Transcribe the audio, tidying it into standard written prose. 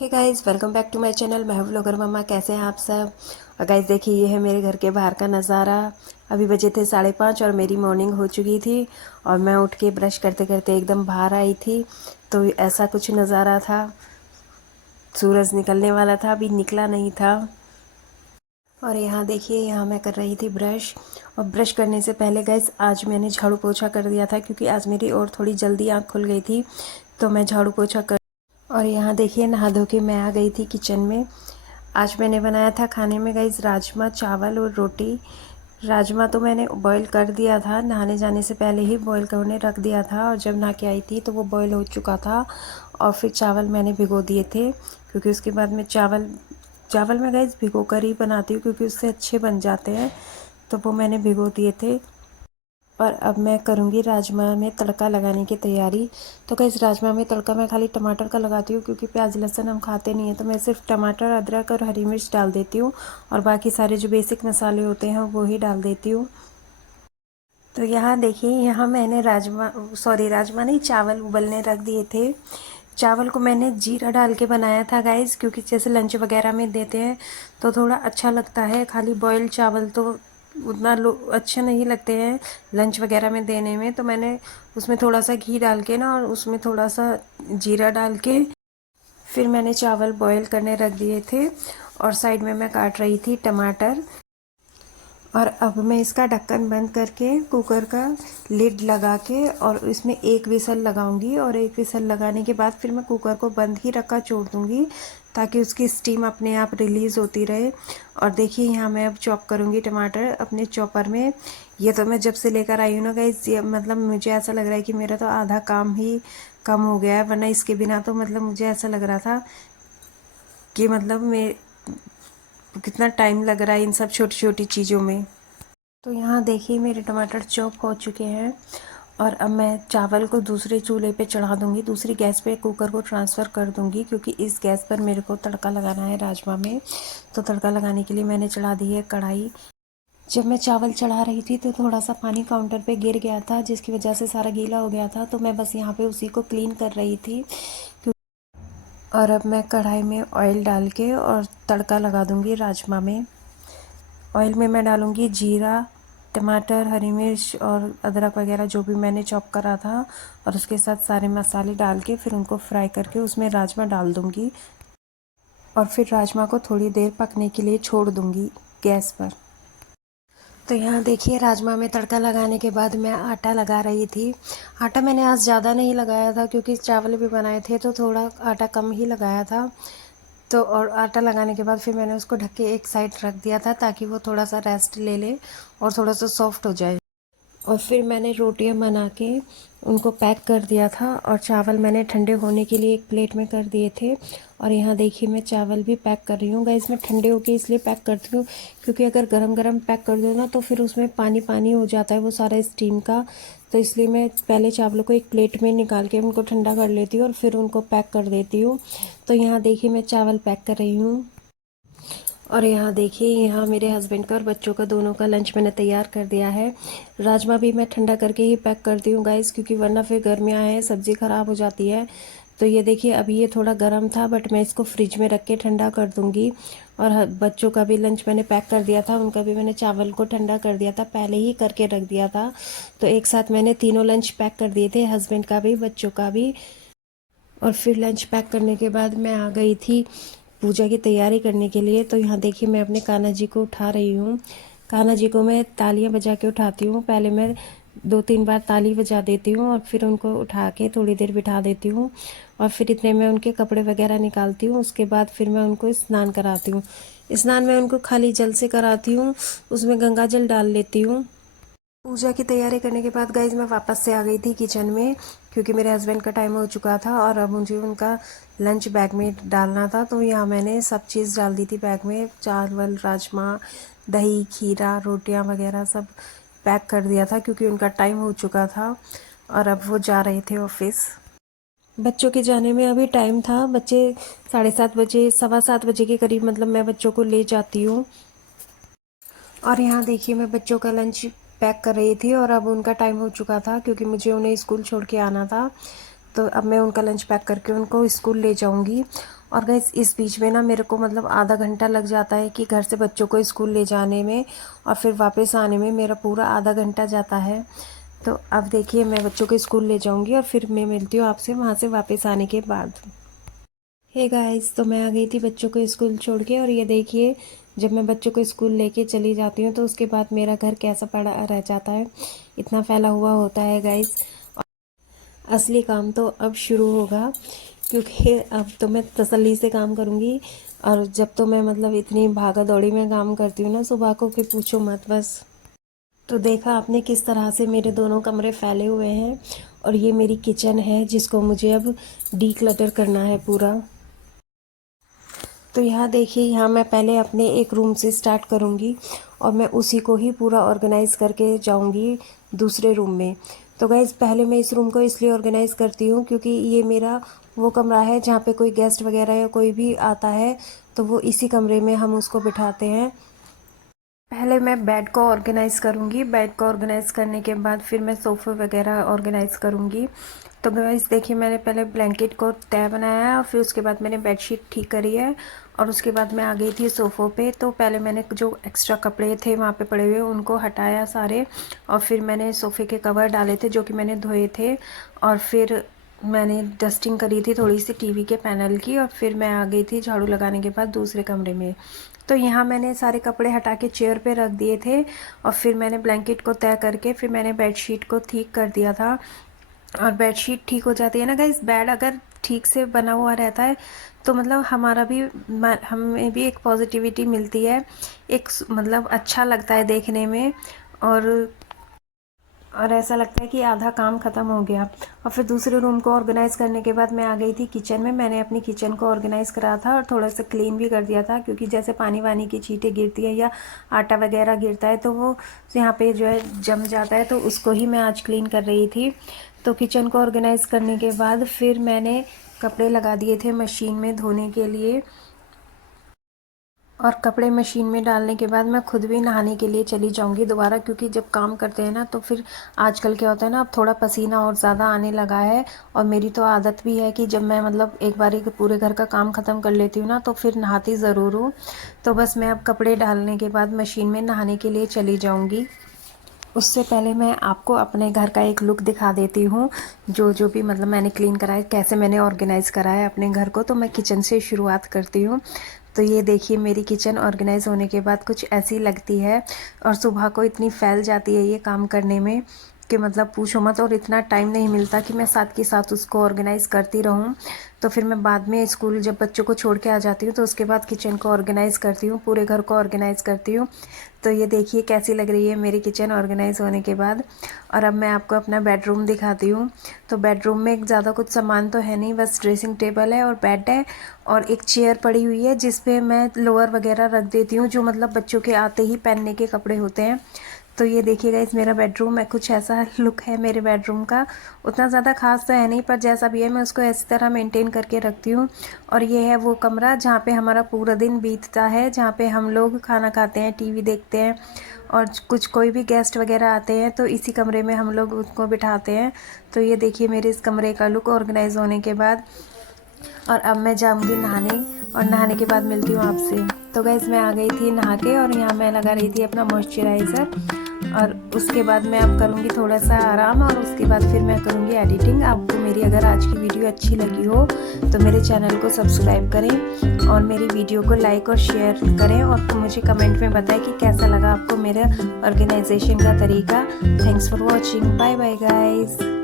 Hey guys, welcome back to my channel. मैं हूं vlogger मम्मा। कैसे हैं आप सब। और गाइस देखिए, ये है मेरे घर के बाहर का नज़ारा। अभी बजे थे 5:30 और मेरी मॉर्निंग हो चुकी थी और मैं उठ के ब्रश करते करते एकदम बाहर आई थी। तो ऐसा कुछ नज़ारा था। सूरज निकलने वाला था, अभी निकला नहीं था। और यहाँ देखिए, यहाँ मैं कर रही थी ब्रश। और ब्रश करने से पहले गाइस आज मैंने झाड़ू पोछा कर दिया था, क्योंकि आज मेरी और थोड़ी जल्दी आँख खुल गई थी, तो मैं झाड़ू पोछा कर। और यहाँ देखिए, नहा धो के मैं आ गई थी किचन में। आज मैंने बनाया था खाने में गाइस राजमा चावल और रोटी। राजमा तो मैंने बॉईल कर दिया था, नहाने जाने से पहले ही बॉईल करने रख दिया था, और जब नहा के आई थी तो वो बॉईल हो चुका था। और फिर चावल मैंने भिगो दिए थे, क्योंकि उसके बाद में चावल चावल मैं गाइस भिगो कर ही बनाती हूँ, क्योंकि उससे अच्छे बन जाते हैं। तो वो मैंने भिगो दिए थे। और अब मैं करूँगी राजमा में तड़का लगाने की तैयारी। तो गाइस राजमा में तड़का मैं खाली टमाटर का लगाती हूँ, क्योंकि प्याज लहसुन हम खाते नहीं हैं, तो मैं सिर्फ टमाटर, अदरक और हरी मिर्च डाल देती हूँ। और बाकी सारे जो बेसिक मसाले होते हैं वो ही डाल देती हूँ। तो यहाँ देखिए, यहाँ मैंने राजमा नहीं, चावल उबलने रख दिए थे। चावल को मैंने जीरा डाल के बनाया था गाइस, क्योंकि जैसे लंच वगैरह में देते हैं तो थोड़ा अच्छा लगता है। खाली बॉयल चावल तो उतना अच्छे नहीं लगते हैं लंच वगैरह में देने में। तो मैंने उसमें थोड़ा सा घी डाल के ना, और उसमें थोड़ा सा जीरा डाल के फिर मैंने चावल बॉयल करने रख दिए थे। और साइड में मैं काट रही थी टमाटर। और अब मैं इसका ढक्कन बंद करके कुकर का लिड लगा के और इसमें एक विसल लगाऊंगी, और एक विसल लगाने के बाद फिर मैं कुकर को बंद ही रखा छोड़ दूंगी, ताकि उसकी स्टीम अपने आप रिलीज़ होती रहे। और देखिए, यहाँ मैं अब चॉप करूँगी टमाटर अपने चॉपर में। ये तो मैं जब से लेकर आई हूँ ना गाइस, ये मतलब मुझे ऐसा लग रहा है कि मेरा तो आधा काम ही कम हो गया है, वरना इसके बिना तो मतलब मुझे ऐसा लग रहा था कि मतलब मैं कितना टाइम लग रहा है इन सब छोटी छोटी चीज़ों में। तो यहाँ देखिए, मेरे टमाटर चॉप हो चुके हैं। और अब मैं चावल को दूसरे चूल्हे पे चढ़ा दूँगी, दूसरी गैस पे कुकर को ट्रांसफ़र कर दूँगी, क्योंकि इस गैस पर मेरे को तड़का लगाना है राजमा में। तो तड़का लगाने के लिए मैंने चढ़ा दी है कढ़ाई। जब मैं चावल चढ़ा रही थी तो थोड़ा सा पानी काउंटर पे गिर गया था, जिसकी वजह से सारा गीला हो गया था, तो मैं बस यहाँ पे उसी को क्लीन कर रही थी। और अब मैं कढ़ाई में ऑयल डाल के और तड़का लगा दूँगी राजमा में। ऑयल में मैं डालूँगी जीरा, टमाटर, हरी मिर्च और अदरक वगैरह जो भी मैंने चॉप करा था, और उसके साथ सारे मसाले डाल के फिर उनको फ्राई करके उसमें राजमा डाल दूँगी। और फिर राजमा को थोड़ी देर पकने के लिए छोड़ दूँगी गैस पर। तो यहाँ देखिए, राजमा में तड़का लगाने के बाद मैं आटा लगा रही थी। आटा मैंने आज ज़्यादा नहीं लगाया था, क्योंकि चावल भी बनाए थे, तो थोड़ा आटा कम ही लगाया था। तो और आटा लगाने के बाद फिर मैंने उसको ढक के एक साइड रख दिया था, ताकि वो थोड़ा सा रेस्ट ले ले और थोड़ा सा सॉफ्ट हो जाए। और फिर मैंने रोटियां बना के उनको पैक कर दिया था, और चावल मैंने ठंडे होने के लिए एक प्लेट में कर दिए थे। और यहाँ देखिए, मैं चावल भी पैक कर रही हूँ गाइस। मैं ठंडे होके इसलिए पैक करती हूँ, क्योंकि अगर गरम गरम पैक कर दो ना, तो फिर उसमें पानी पानी हो जाता है वो सारा स्टीम का। तो इसलिए मैं पहले चावलों को एक प्लेट में निकाल के उनको ठंडा कर लेती हूँ, और फिर उनको पैक कर देती हूँ। तो यहाँ देखिए, मैं चावल पैक कर रही हूँ। और यहाँ देखिए, यहाँ मेरे हस्बैंड का और बच्चों का दोनों का लंच मैंने तैयार कर दिया है। राजमा भी मैं ठंडा करके ही पैक करती हूँ गाइस, क्योंकि वरना फिर गर्मियाँ हैं, सब्ज़ी ख़राब हो जाती है। तो ये देखिए, अभी ये थोड़ा गर्म था, बट मैं इसको फ्रिज में रख के ठंडा कर दूँगी। और बच्चों का भी लंच मैंने पैक कर दिया था, उनका भी मैंने चावल को ठंडा कर दिया था, पहले ही करके रख दिया था। तो एक साथ मैंने तीनों लंच पैक कर दिए थे, हस्बैंड का भी, बच्चों का भी। और फिर लंच पैक करने के बाद मैं आ गई थी पूजा की तैयारी करने के लिए। तो यहाँ देखिए, मैं अपने कान्हा जी को उठा रही हूँ। कान्हा जी को मैं तालियां बजा के उठाती हूँ। पहले मैं 2-3 बार ताली बजा देती हूँ, और फिर उनको उठा के थोड़ी देर बिठा देती हूँ। और फिर इतने में उनके कपड़े वगैरह निकालती हूँ। उसके बाद फिर मैं उनको स्नान कराती हूँ। स्नान मैं उनको खाली जल से कराती हूँ, उसमें गंगा जल डाल लेती हूँ। पूजा की तैयारी करने के बाद गाइज मैं वापस से आ गई थी किचन में, क्योंकि मेरे हस्बैंड का टाइम हो चुका था, और अब मुझे उनका लंच बैग में डालना था। तो यहाँ मैंने सब चीज़ डाल दी थी बैग में, चावल, राजमा, दही, खीरा, रोटियाँ वगैरह सब पैक कर दिया था, क्योंकि उनका टाइम हो चुका था और अब वो जा रहे थे ऑफिस। बच्चों के जाने में अभी टाइम था। बच्चे 7:30 बजे, 7:15 बजे के करीब मतलब मैं बच्चों को ले जाती हूँ। और यहाँ देखिए, मैं बच्चों का लंच पैक कर रही थी, और अब उनका टाइम हो चुका था, क्योंकि मुझे उन्हें स्कूल छोड़ के आना था। तो अब मैं उनका लंच पैक करके उनको स्कूल ले जाऊंगी। और गाइस इस बीच में ना मेरे को मतलब आधा घंटा लग जाता है कि घर से बच्चों को स्कूल ले जाने में, और फिर वापस आने में मेरा पूरा आधा घंटा जाता है। तो अब देखिए मैं बच्चों को स्कूल ले जाऊंगी और फिर मैं मिलती हूँ आपसे वहाँ से वापस आने के बाद। हे गाइस, तो मैं आ गई थी बच्चों को स्कूल छोड़ के, और ये देखिए जब मैं बच्चों को स्कूल लेके चली जाती हूँ तो उसके बाद मेरा घर कैसा पड़ा रह जाता है, इतना फैला हुआ होता है गाइस। असली काम तो अब शुरू होगा, क्योंकि अब तो मैं तसल्ली से काम करूँगी। और जब तो मैं मतलब इतनी भागा दौड़ी में काम करती हूँ ना सुबह को कि पूछो मत बस। तो देखा आपने किस तरह से मेरे दोनों कमरे फैले हुए हैं, और ये मेरी किचन है जिसको मुझे अब डीक्लटर करना है पूरा। तो यहाँ देखिए, यहाँ मैं पहले अपने एक रूम से स्टार्ट करूँगी और मैं उसी को ही पूरा ऑर्गेनाइज़ करके जाऊँगी दूसरे रूम में। तो गाइज़ पहले मैं इस रूम को इसलिए ऑर्गेनाइज़ करती हूँ क्योंकि ये मेरा वो कमरा है जहाँ पे कोई गेस्ट वगैरह या कोई भी आता है तो वो इसी कमरे में हम उसको बिठाते हैं। पहले मैं बेड को ऑर्गेनाइज़ करूँगी, बेड को ऑर्गेनाइज़ करने के बाद फिर मैं सोफ़े वगैरह ऑर्गेनाइज़ करूँगी। तो गाइस देखिए मैंने पहले ब्लैंकेट को तय बनाया है और फिर उसके बाद मैंने बेडशीट ठीक करी है, और उसके बाद मैं आ गई थी सोफ़ों पे। तो पहले मैंने जो एक्स्ट्रा कपड़े थे वहाँ पे पड़े हुए उनको हटाया सारे, और फिर मैंने सोफ़े के कवर डाले थे जो कि मैंने धोए थे, और फिर मैंने डस्टिंग करी थी थोड़ी सी टीवी के पैनल की, और फिर मैं आ गई थी झाड़ू लगाने के बाद दूसरे कमरे में। तो यहाँ मैंने सारे कपड़े हटा के चेयर पे रख दिए थे, और फिर मैंने ब्लैंकेट को तय करके फिर मैंने बेडशीट को ठीक कर दिया था। और बेडशीट ठीक हो जाती है ना गाइस, बेड अगर ठीक से बना हुआ रहता है तो मतलब हमारा भी हमें भी एक पॉजिटिविटी मिलती है, एक मतलब अच्छा लगता है देखने में, और ऐसा लगता है कि आधा काम ख़त्म हो गया। और फिर दूसरे रूम को ऑर्गेनाइज़ करने के बाद मैं आ गई थी किचन में। मैंने अपनी किचन को ऑर्गेनाइज़ करा था और थोड़ा सा क्लीन भी कर दिया था, क्योंकि जैसे पानी वानी की छींटें गिरती है या आटा वगैरह गिरता है तो वो यहाँ पे जो है जम जाता है, तो उसको ही मैं आज क्लीन कर रही थी। तो किचन को ऑर्गेनाइज़ करने के बाद फिर मैंने कपड़े लगा दिए थे मशीन में धोने के लिए, और कपड़े मशीन में डालने के बाद मैं खुद भी नहाने के लिए चली जाऊंगी दोबारा, क्योंकि जब काम करते हैं ना तो फिर आजकल क्या होता है ना, अब थोड़ा पसीना और ज़्यादा आने लगा है। और मेरी तो आदत भी है कि जब मैं मतलब एक बारी पूरे घर का काम ख़त्म कर लेती हूँ ना तो फिर नहाती ज़रूर हूँ। तो बस मैं अब कपड़े डालने के बाद मशीन में नहाने के लिए चली जाऊँगी। उससे पहले मैं आपको अपने घर का एक लुक दिखा देती हूँ, जो जो भी मतलब मैंने क्लीन करा है, कैसे मैंने ऑर्गेनाइज़ करा है अपने घर को। तो मैं किचन से शुरुआत करती हूँ। तो ये देखिए मेरी किचन ऑर्गेनाइज़ होने के बाद कुछ ऐसी लगती है, और सुबह को इतनी फैल जाती है ये काम करने में कि मतलब पूछो मत, और इतना टाइम नहीं मिलता कि मैं साथ के साथ उसको ऑर्गेनाइज़ करती रहूँ। तो फिर मैं बाद में स्कूल जब बच्चों को छोड़ के आ जाती हूँ तो उसके बाद किचन को ऑर्गेनाइज़ करती हूँ, पूरे घर को ऑर्गेनाइज़ करती हूँ। तो ये देखिए कैसी लग रही है मेरी किचन ऑर्गेनाइज़ होने के बाद। और अब मैं आपको अपना बेडरूम दिखाती हूँ। तो बेडरूम में ज़्यादा कुछ सामान तो है नहीं, बस ड्रेसिंग टेबल है और बेड है, और एक चेयर पड़ी हुई है जिस पे मैं लोअर वगैरह रख देती हूँ, जो मतलब बच्चों के आते ही पहनने के कपड़े होते हैं। तो ये देखिएगा इस मेरा बेडरूम है, कुछ ऐसा लुक है मेरे बेडरूम का। उतना ज़्यादा खास तो है नहीं, पर जैसा भी है मैं उसको इस तरह मेंटेन करके रखती हूँ। और ये है वो कमरा जहाँ पे हमारा पूरा दिन बीतता है, जहाँ पे हम लोग खाना खाते हैं, टीवी देखते हैं, और कुछ कोई भी गेस्ट वगैरह आते हैं तो इसी कमरे में हम लोग उनको बिठाते हैं। तो ये देखिए मेरे इस कमरे का लुक ऑर्गेनाइज होने के बाद। और अब मैं जाऊंगी नहाने, और नहाने के बाद मिलती हूँ आपसे। तो गैस मैं आ गई थी नहा के, और यहाँ मैं लगा रही थी अपना मॉइस्चराइज़र, और उसके बाद मैं अब करूँगी थोड़ा सा आराम, और उसके बाद फिर मैं करूँगी एडिटिंग। आपको मेरी अगर आज की वीडियो अच्छी लगी हो तो मेरे चैनल को सब्सक्राइब करें और मेरी वीडियो को लाइक और शेयर करें, और मुझे कमेंट में बताएं कि कैसा लगा आपको मेरा ऑर्गेनाइजेशन का तरीका। Thanks for watching, bye bye guys.